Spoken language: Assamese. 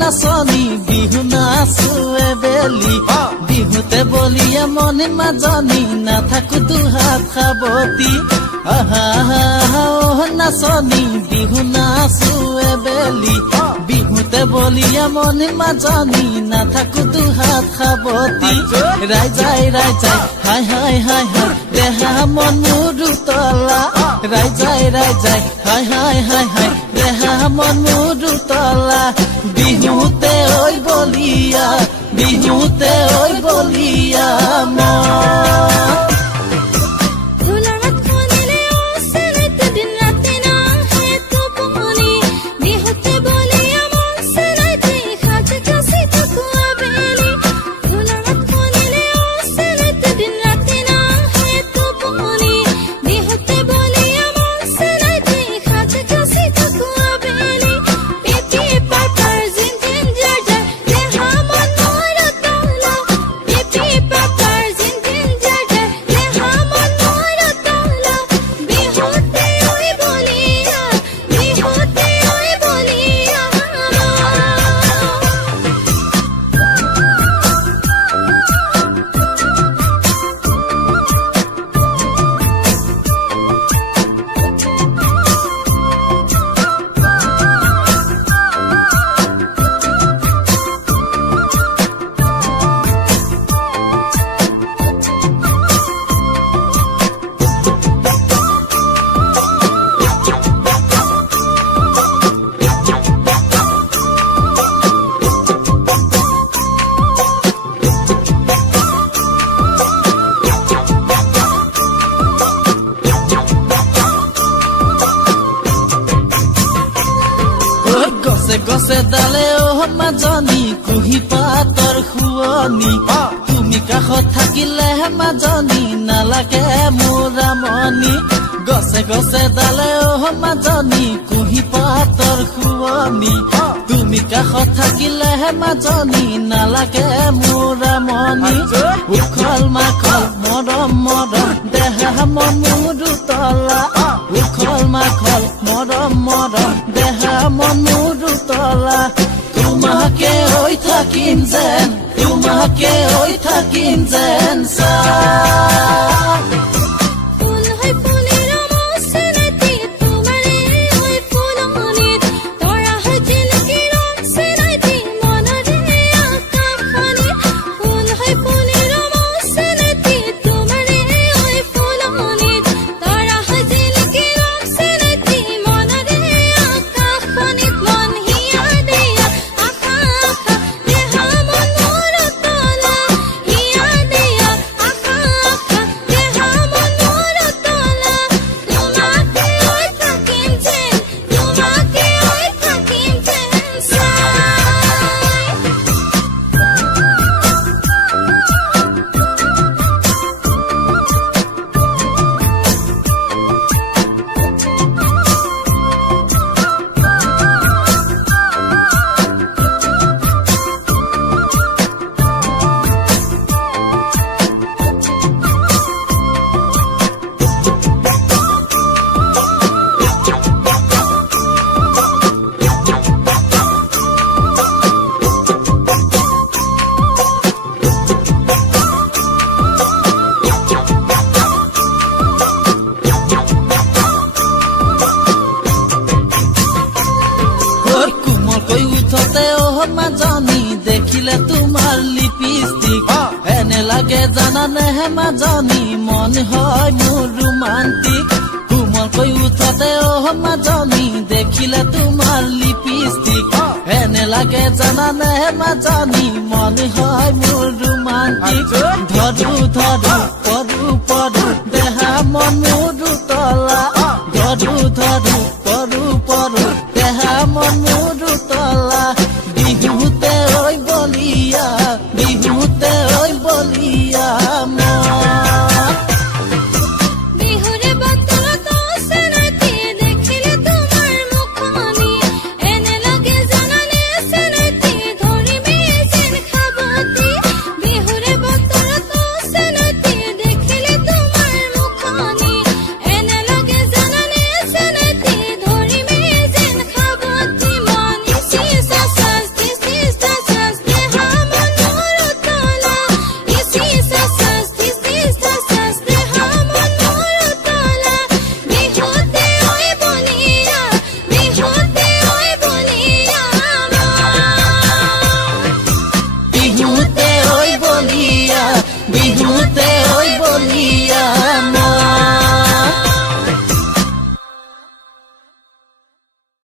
নাচনি বিহু নাচো এবেলি বিহুতে বলিয়া মনে মাজনি নাথাকো দুহাত খাবতি নাচনি বিহু নাচো এবেলি বিহুতে বলিয়া মনে মাজনি নাথাকো দুহাত খাবতি ৰাইজাই ৰাইজাই হাই হাই হাই হাই দেহা মন মুৰুতলা ৰাইজাই ৰাইজাই হাই হাই হাই হাই দেহা মন মুৰুতলা বিহুতে ঐ বলিয়া বিহুতে ঐ বলিয়া গছে ডালে মাজনি কুহি পাতৰ খুৱনি তুমি কাষত থাকিলে মাজনি নালাগে মোৰ আমনি গছে গছে ডালে মাজনি কুহি পাতৰ খুৱনি তুমি কাষত থাকিলে মাজনি নালাগে মোৰ আমনি উখল মাখল মৰম মৰম দেহা মন মুৰুতলা উখল মাখল মৰম মৰম দেহা মন মুৰুতলা তোমাকে ঐ থাকিম যেন তোমাকে ঐ থাকিম যেন মাজনি দেখিলে তোমাৰ লিপষ্টিক এনে লাগে জানানে হে মাজনি মন হয় মোৰ ৰোমান্টিক কোমলকৈ উঠতে মাজনি দেখিলে তোমাৰ লিপষ্টিক এনে লাগে জানানে হে মাজনি মন হয় মোৰ ৰোমান্টিক ধৰু ধৰু পৰু পৰু দেহা মন মোৰ দুতলা ধৰো ধৰো